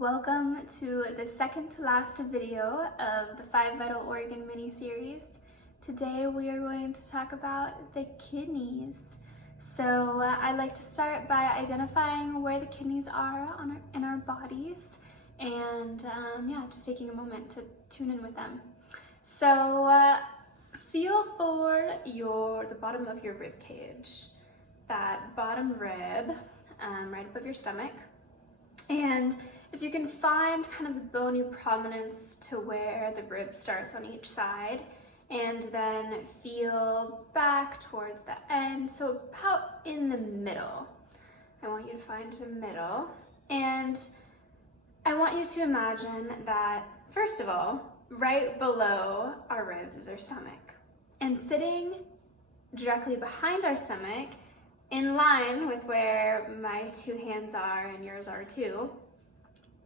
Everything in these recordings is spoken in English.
Welcome to the second to last video of the 5 Vital Organ mini-series. Today we are going to talk about the kidneys. So I'd like to start by identifying where the kidneys are in our bodies and just taking a moment to tune in with them. So feel for the bottom of your rib cage, that bottom rib right above your stomach. And if you can find kind of the bony prominence to where the rib starts on each side, and then feel back towards the end, so about in the middle. I want you to find the middle, and I want you to imagine that, first of all, right below our ribs is our stomach. And sitting directly behind our stomach, in line with where my two hands are and yours are too,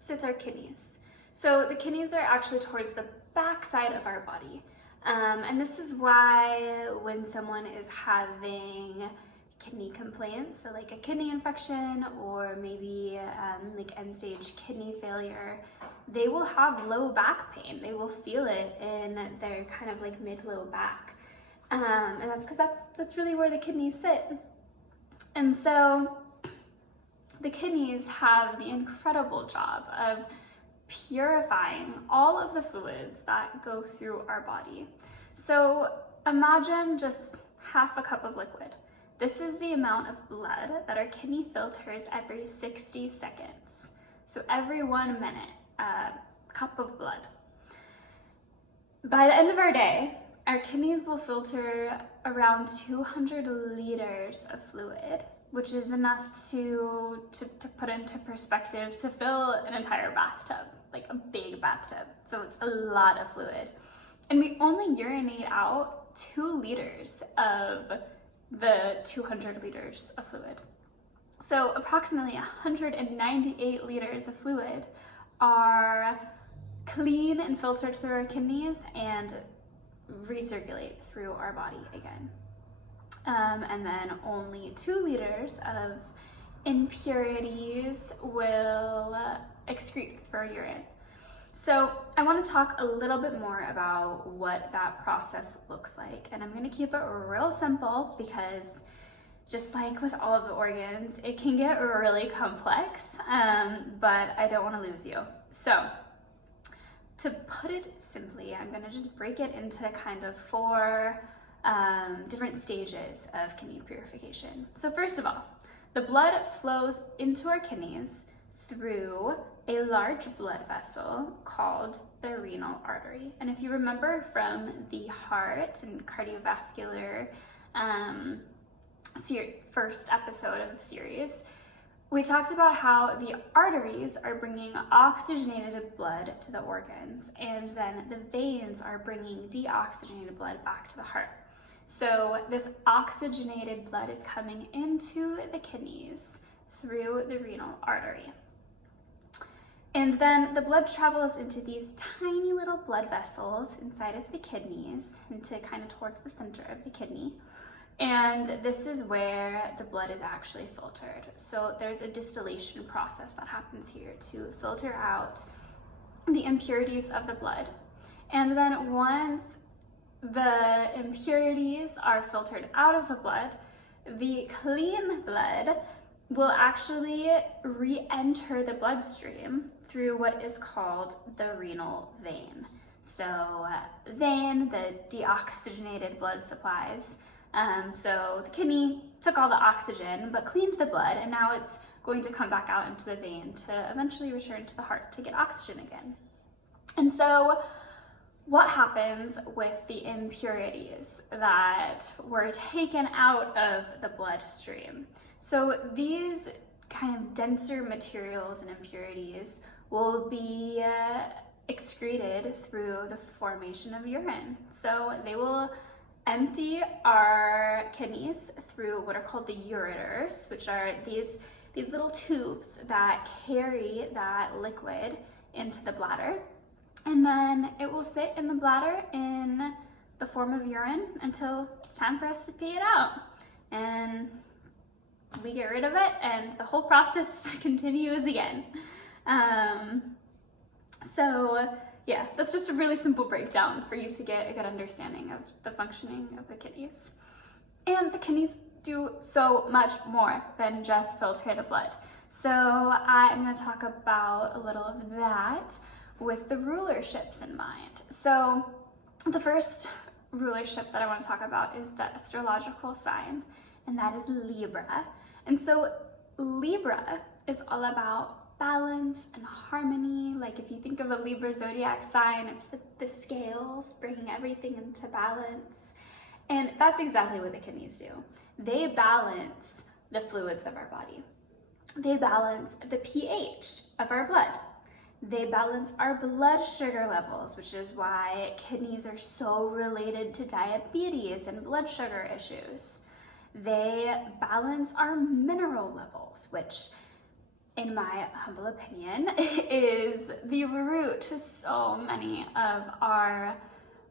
sits our kidneys. So the kidneys are actually towards the back side of our body. And this is why when someone is having kidney complaints, so like a kidney infection or maybe like end-stage kidney failure, they will have low back pain. They will feel it in their kind of like mid-low back. And that's because that's really where the kidneys sit. And so the kidneys have the incredible job of purifying all of the fluids that go through our body. So imagine just half a cup of liquid. This is the amount of blood that our kidney filters every 60 seconds. So every 1 minute, a cup of blood. By the end of our day, our kidneys will filter around 200 liters of fluid, which is enough to put into perspective to fill an entire bathtub, like a big bathtub. So it's a lot of fluid. And we only urinate out 2 liters of the 200 liters of fluid. So approximately 198 liters of fluid are clean and filtered through our kidneys and recirculate through our body again. And then only 2 liters of impurities will excrete through our urine. So I want to talk a little bit more about what that process looks like. And I'm going to keep it real simple because just like with all of the organs, it can get really complex, but I don't want to lose you. So to put it simply, I'm going to just break it into kind of 4 different stages of kidney purification. So first of all, the blood flows into our kidneys through a large blood vessel called the renal artery. And if you remember from the heart and cardiovascular first episode of the series, we talked about how the arteries are bringing oxygenated blood to the organs, and then the veins are bringing deoxygenated blood back to the heart. So this oxygenated blood is coming into the kidneys through the renal artery. And then the blood travels into these tiny little blood vessels inside of the kidneys, into kind of towards the center of the kidney. And this is where the blood is actually filtered. So there's a distillation process that happens here to filter out the impurities of the blood. And then once the impurities are filtered out of the blood, the clean blood will actually re-enter the bloodstream through what is called the renal vein. So vein, the deoxygenated blood supplies. So the kidney took all the oxygen but cleaned the blood, and now it's going to come back out into the vein to eventually return to the heart to get oxygen again. And so what happens with the impurities that were taken out of the bloodstream? So these kind of denser materials and impurities will be excreted through the formation of urine. So they will empty our kidneys through what are called the ureters, which are these little tubes that carry that liquid into the bladder. And then it will sit in the bladder in the form of urine until it's time for us to pee it out. And we get rid of it, and the whole process continues again. So yeah, that's just a really simple breakdown for you to get a good understanding of the functioning of the kidneys. And the kidneys do so much more than just filter the blood. So I'm going to talk about a little of that with the rulerships in mind. So the first rulership that I want to talk about is the astrological sign, and that is Libra. And so Libra is all about balance and harmony. Like if you think of a Libra zodiac sign, it's the scales bringing everything into balance. And that's exactly what the kidneys do. They balance the fluids of our body. They balance the pH of our blood. They balance our blood sugar levels, which is why kidneys are so related to diabetes and blood sugar issues. They balance our mineral levels, which in my humble opinion is the root to so many of our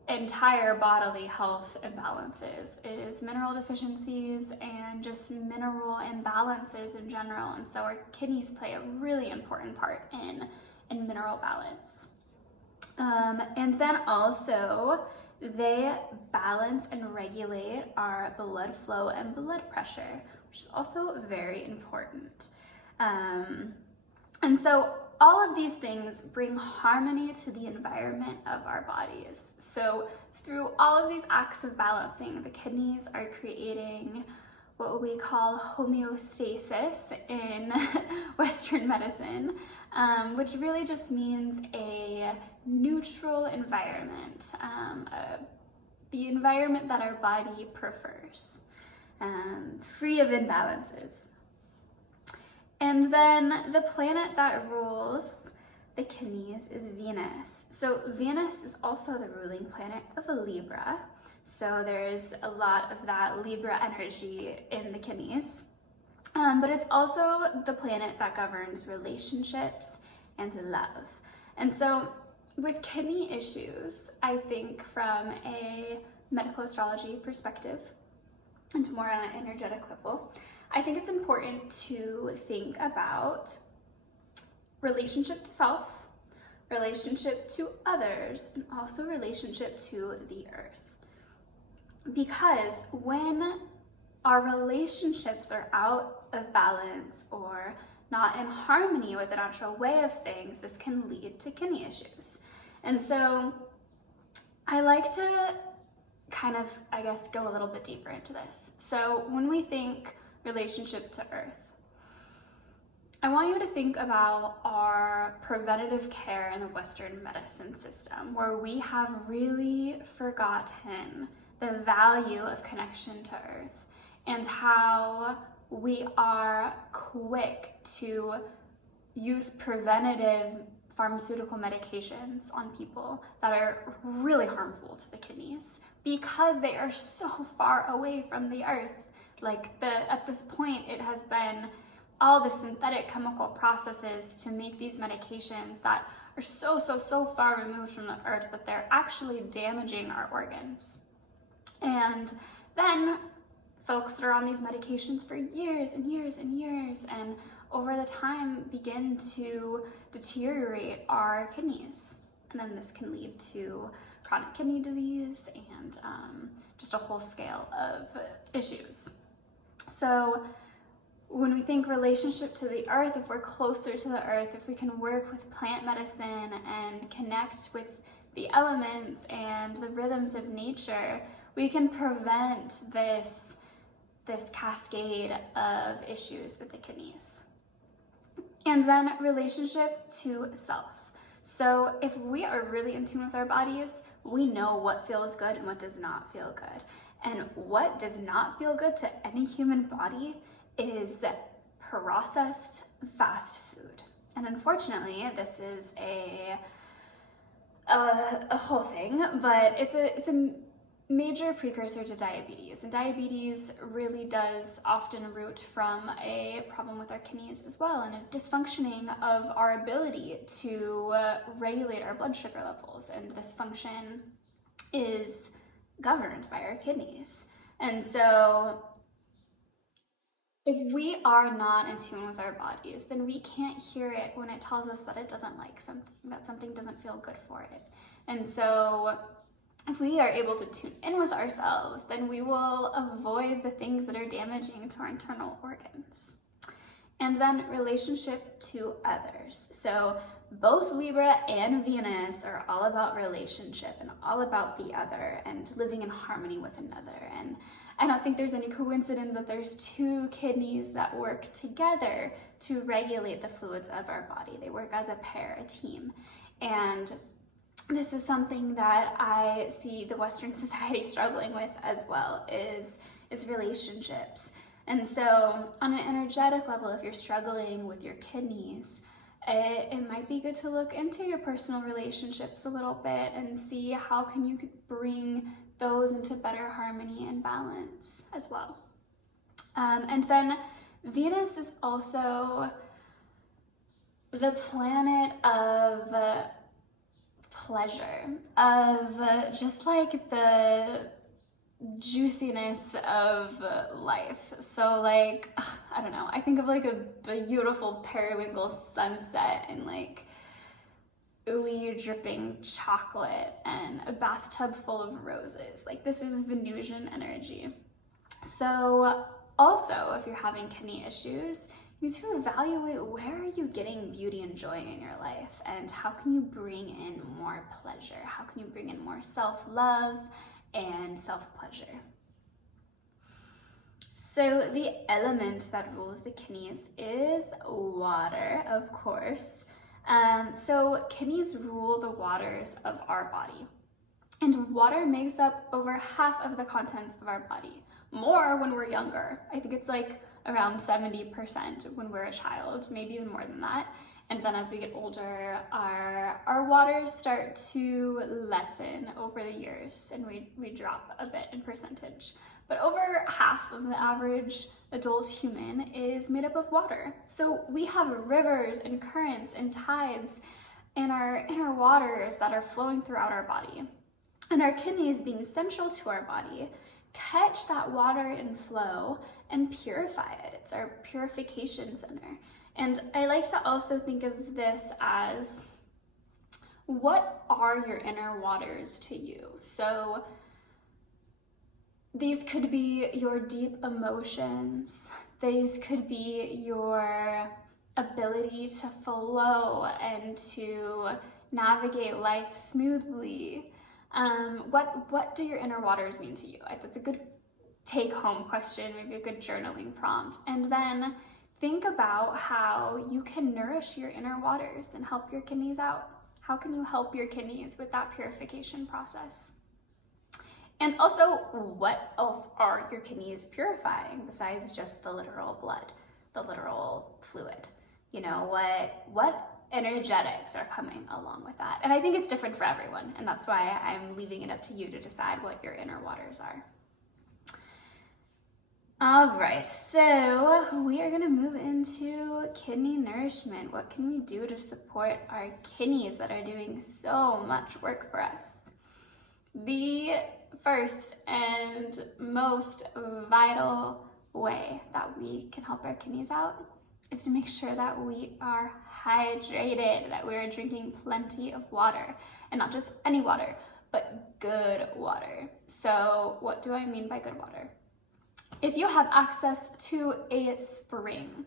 entire bodily health imbalances, is mineral deficiencies and just mineral imbalances in general. And so our kidneys play a really important part in mineral balance. And then also they balance and regulate our blood flow and blood pressure, which is also very important. And so all of these things bring harmony to the environment of our bodies. So through all of these acts of balancing, the kidneys are creating what we call homeostasis in Western medicine, which really just means a neutral environment, the environment that our body prefers, free of imbalances. And then the planet that rules the kidneys is Venus. So Venus is also the ruling planet of a Libra. So there's a lot of that Libra energy in the kidneys. But it's also the planet that governs relationships and love. And so with kidney issues, I think from a medical astrology perspective and more on an energetic level, I think it's important to think about relationship to self, relationship to others, and also relationship to the earth. Because when our relationships are out of balance or not in harmony with the natural way of things, this can lead to kidney issues. And so I like to kind of, I guess, go a little bit deeper into this. So when we think relationship to earth, I want you to think about our preventative care in the Western medicine system, where we have really forgotten the value of connection to earth and how we are quick to use preventative pharmaceutical medications on people that are really harmful to the kidneys because they are so far away from the earth. Like at this point, it has been all the synthetic chemical processes to make these medications that are so far removed from the earth that they're actually damaging our organs. And then folks that are on these medications for years and years and years and over the time begin to deteriorate our kidneys. And then this can lead to chronic kidney disease and just a whole scale of issues. So when we think relationship to the earth, if we're closer to the earth, if we can work with plant medicine and connect with the elements and the rhythms of nature, we can prevent this cascade of issues with the kidneys. And then relationship to self. So if we are really in tune with our bodies, we know what feels good and what does not feel good. And what does not feel good to any human body is processed fast food. And unfortunately, this is a whole thing, but it's a major precursor to diabetes. And diabetes really does often root from a problem with our kidneys as well, and a dysfunctioning of our ability to regulate our blood sugar levels. And this function is governed by our kidneys. And so if we are not in tune with our bodies, then we can't hear it when it tells us that it doesn't like something, that something doesn't feel good for it. And so if we are able to tune in with ourselves, then we will avoid the things that are damaging to our internal organs. And then relationship to others. So both Libra and Venus are all about relationship and all about the other and living in harmony with another. And I don't think there's any coincidence that there's two kidneys that work together to regulate the fluids of our body. They work as a pair, a team. And this is something that I see the Western society struggling with as well, is relationships. And so on an energetic level, if you're struggling with your kidneys, it might be good to look into your personal relationships a little bit and see how can you bring those into better harmony and balance as well. And then Venus is also the planet of pleasure, of just like the juiciness of life. So like, I don't know, I think of like a beautiful periwinkle sunset and like ooey dripping chocolate and a bathtub full of roses. Like, this is Venusian energy. So also, if you're having kidney issues, you need to evaluate where are you getting beauty and joy in your life, and how can you bring in more pleasure? How can you bring in more self-love and self-pleasure? So the element that rules the kidneys is water, of course. So kidneys rule the waters of our body. And water makes up over half of the contents of our body. More when we're younger. I think it's like around 70% when we're a child, maybe even more than that. And then as we get older, our waters start to lessen over the years, and we drop a bit in percentage. But over half of the average adult human is made up of water. So we have rivers and currents and tides in our inner waters that are flowing throughout our body. And our kidneys, being central to our body, catch that water in flow and purify it. It's our purification center. And I like to also think of this as, what are your inner waters to you? So these could be your deep emotions. These could be your ability to flow and to navigate life smoothly. What do your inner waters mean to you? That's a good take-home question, maybe a good journaling prompt. And then think about how you can nourish your inner waters and help your kidneys out. How can you help your kidneys with that purification process? And also, what else are your kidneys purifying besides just the literal blood, the literal fluid? You know, what energetics are coming along with that? And I think it's different for everyone, and that's why I'm leaving it up to you to decide what your inner waters are. All right, so we are gonna move into kidney nourishment. What can we do to support our kidneys that are doing so much work for us? The first and most vital way that we can help our kidneys out is to make sure that we are hydrated, that we are drinking plenty of water, and not just any water, but good water. So what do I mean by good water? If you have access to a spring,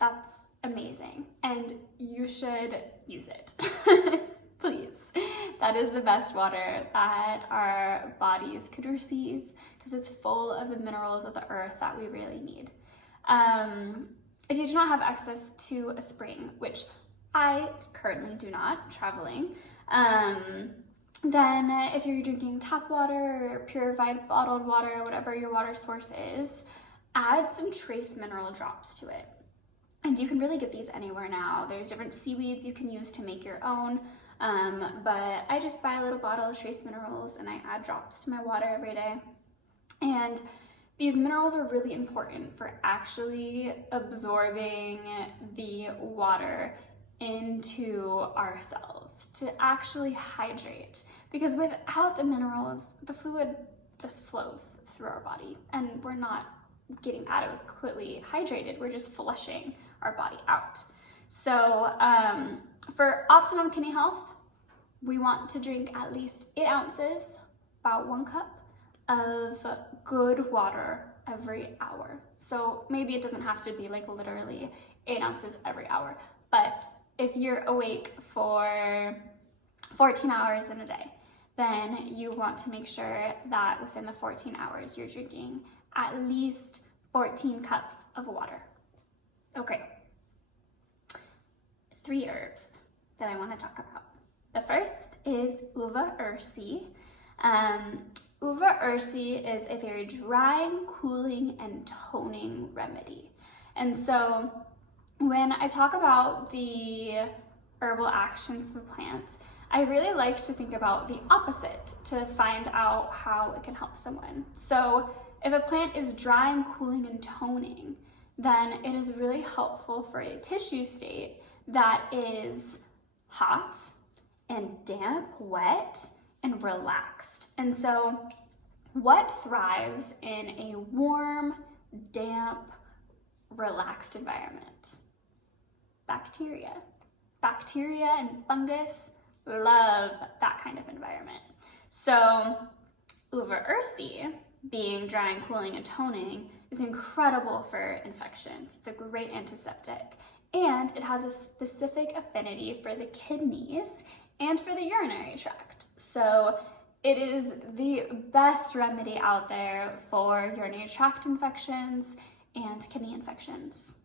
that's amazing, and you should use it. Please. That is the best water that our bodies could receive, because it's full of the minerals of the earth that we really need. If you do not have access to a spring, which I currently do not, traveling, then if you're drinking tap water or purified bottled water, whatever your water source is, add some trace mineral drops to it. And you can really get these anywhere now. There's different seaweeds you can use to make your own, but I just buy a little bottle of trace minerals and I add drops to my water every day. And these minerals are really important for actually absorbing the water into our cells to actually hydrate, because without the minerals, the fluid just flows through our body and we're not getting adequately hydrated. We're just flushing our body out. So for optimum kidney health, we want to drink at least 8 ounces, about 1 cup of good water every hour. So maybe it doesn't have to be like literally 8 ounces every hour, but if you're awake for 14 hours in a day, then you want to make sure that within the 14 hours you're drinking at least 14 cups of water. Okay, 3 herbs that I want to talk about. The first is uva ursi. Uva ursi is a very drying, cooling, and toning remedy. And so when I talk about the herbal actions of a plant, I really like to think about the opposite to find out how it can help someone. So if a plant is drying, cooling, and toning, then it is really helpful for a tissue state that is hot and damp, wet, and relaxed. And so what thrives in a warm, damp, relaxed environment? Bacteria. Bacteria and fungus love that kind of environment. So uva ursi, being drying, cooling, and toning, is incredible for infections. It's a great antiseptic, and it has a specific affinity for the kidneys and for the urinary tract. So it is the best remedy out there for urinary tract infections and kidney infections.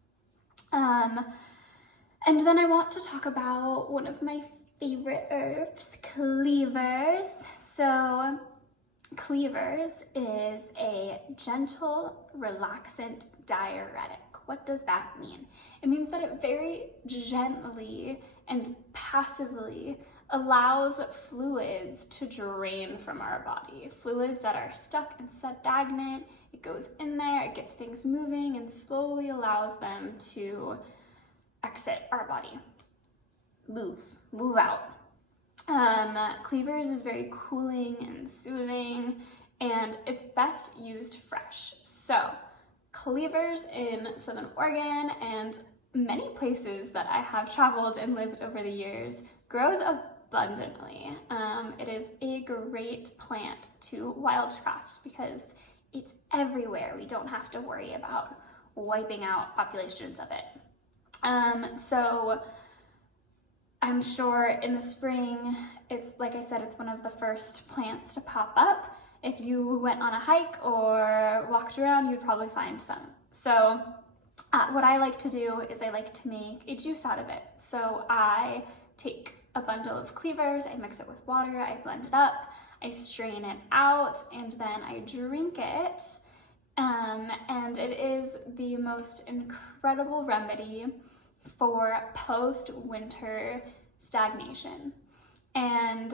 And then I want to talk about one of my favorite herbs, cleavers. So cleavers is a gentle, relaxant diuretic. What does that mean? It means that it very gently and passively allows fluids to drain from our body. Fluids that are stuck and stagnant, it goes in there, it gets things moving, and slowly allows them to exit our body. Move out. Cleavers is very cooling and soothing, and it's best used fresh. So cleavers in Southern Oregon and many places that I have traveled and lived over the years grows abundantly. It is a great plant to wildcraft because it's everywhere. We don't have to worry about wiping out populations of it. So I'm sure in the spring, it's like I said, it's one of the first plants to pop up. If you went on a hike or walked around, you'd probably find some. So what I like to do is I like to make a juice out of it. So I take a bundle of cleavers, I mix it with water, I blend it up, I strain it out, and then I drink it. And it is the most incredible remedy for post-winter stagnation. And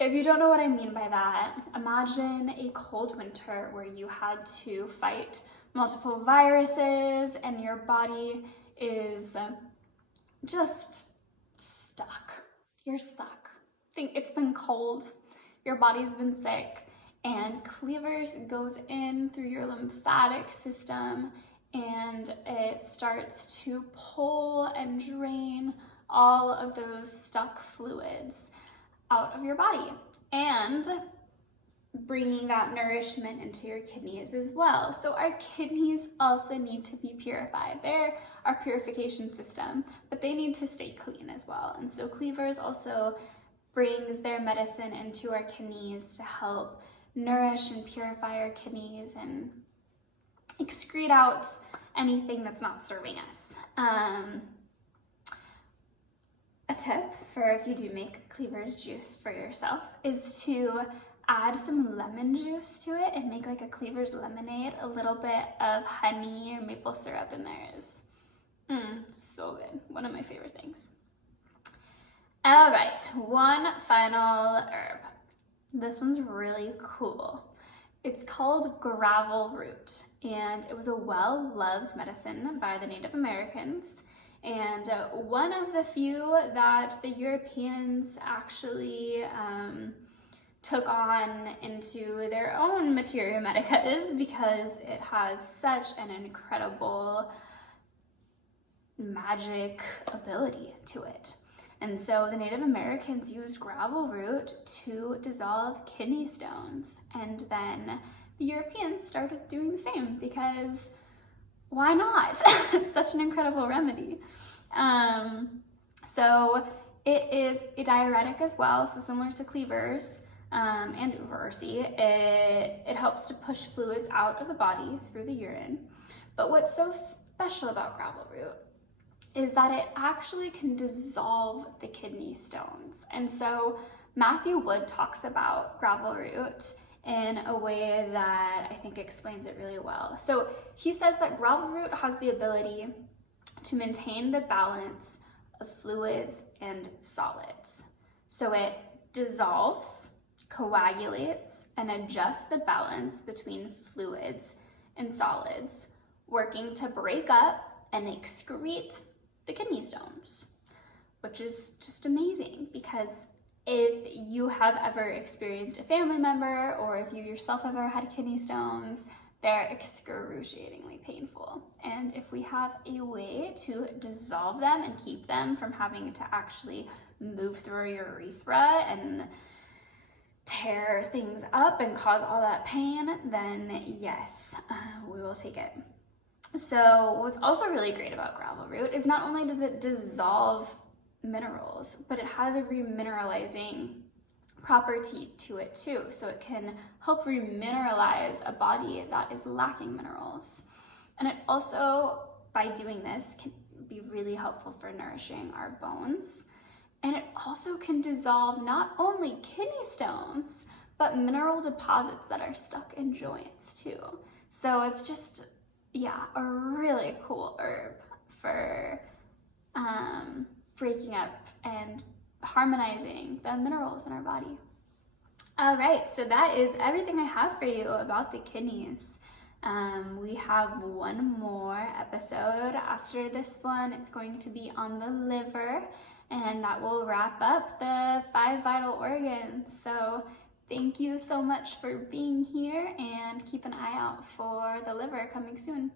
if you don't know what I mean by that, imagine a cold winter where you had to fight multiple viruses and your body is just stuck. You're stuck. Think it's been cold, your body's been sick, and cleavers goes in through your lymphatic system and it starts to pull and drain all of those stuck fluids out of your body and bringing that nourishment into your kidneys as well. So our kidneys also need to be purified. They're our purification system, but they need to stay clean as well. And so cleavers also brings their medicine into our kidneys to help nourish and purify our kidneys and excrete out anything that's not serving us. A tip for if you do make cleavers juice for yourself is to add some lemon juice to it and make like a cleavers lemonade. A little bit of honey or maple syrup in there is so good. One of my favorite things. All right, one final herb. This one's really cool. It's called gravel root, and it was a well-loved medicine by the Native Americans, and one of the few that the Europeans actually took on into their own materia medicas because it has such an incredible magic ability to it. And so the Native Americans used gravel root to dissolve kidney stones, and then the Europeans started doing the same because why not? It's such an incredible remedy. So it is a diuretic as well, so similar to cleavers and Ursi. It helps to push fluids out of the body through the urine. But what's so special about gravel root is that it actually can dissolve the kidney stones. And so Matthew Wood talks about gravel root in a way that I think explains it really well. So he says that gravel root has the ability to maintain the balance of fluids and solids. So it dissolves, coagulates, and adjusts the balance between fluids and solids, working to break up and excrete the kidney stones, which is just amazing because if you have ever experienced a family member or if you yourself have ever had kidney stones, they're excruciatingly painful. And if we have a way to dissolve them and keep them from having to actually move through your urethra and tear things up and cause all that pain, then yes, we will take it. So what's also really great about gravel root is not only does it dissolve minerals, but it has a remineralizing property to it too. So it can help remineralize a body that is lacking minerals. And it also, by doing this, can be really helpful for nourishing our bones. And it also can dissolve not only kidney stones, but mineral deposits that are stuck in joints too. So it's just, yeah, a really cool herb for breaking up and harmonizing the minerals in our body. All right, so that is everything I have for you about the kidneys. We have one more episode after this one. It's going to be on the liver, and that will wrap up the 5 vital organs. So thank you so much for being here, and keep an eye out for the liver coming soon.